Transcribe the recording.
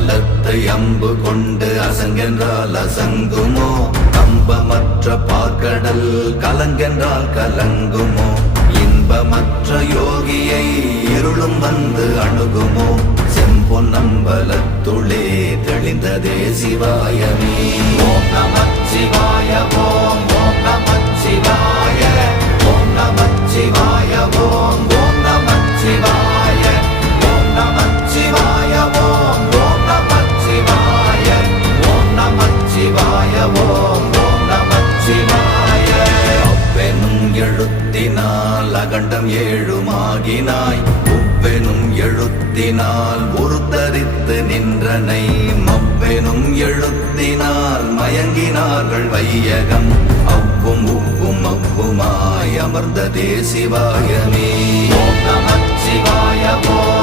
பலத்தை அம்பு கொண்டு அசங்கென்றால் அசங்குமோ? கம்பமற்ற பாற்கடல் கலங்கென்றால் கலங்குமோ? இன்பமற்ற யோகியை இருளும் வந்து அணுகுமோ? செம்பொன்னம்பலத்துளே தெளிந்ததே சிவாயமே. ஓம் நமச்சிவாய ஓம் ஓம் நமச்சிவாய ஓம் நமச்சிவாய ஓம் ஓம் நமச்சிவாய ஓம் நமச்சிவாய ஓம் ஓம் நமச்சிவாய ஓம் நமச்சிவாய ஓம் ஓம் நமச்சிவாய. அவ்வெனும் எழுத்தினால் அகண்டம் ஏழுமாகினாய், உவ்வெனும் எழுத்தினால் உருத்தரித்து நின்றனை, மவ்வெனும் எழுத்தினால் மயங்கினார்கள் வையகம், அவ்வும் உவ்வும் அவ்வுமாய் அமர்ந்ததே சிவாயமே. ஓம் நமச்சிவாய ஓம்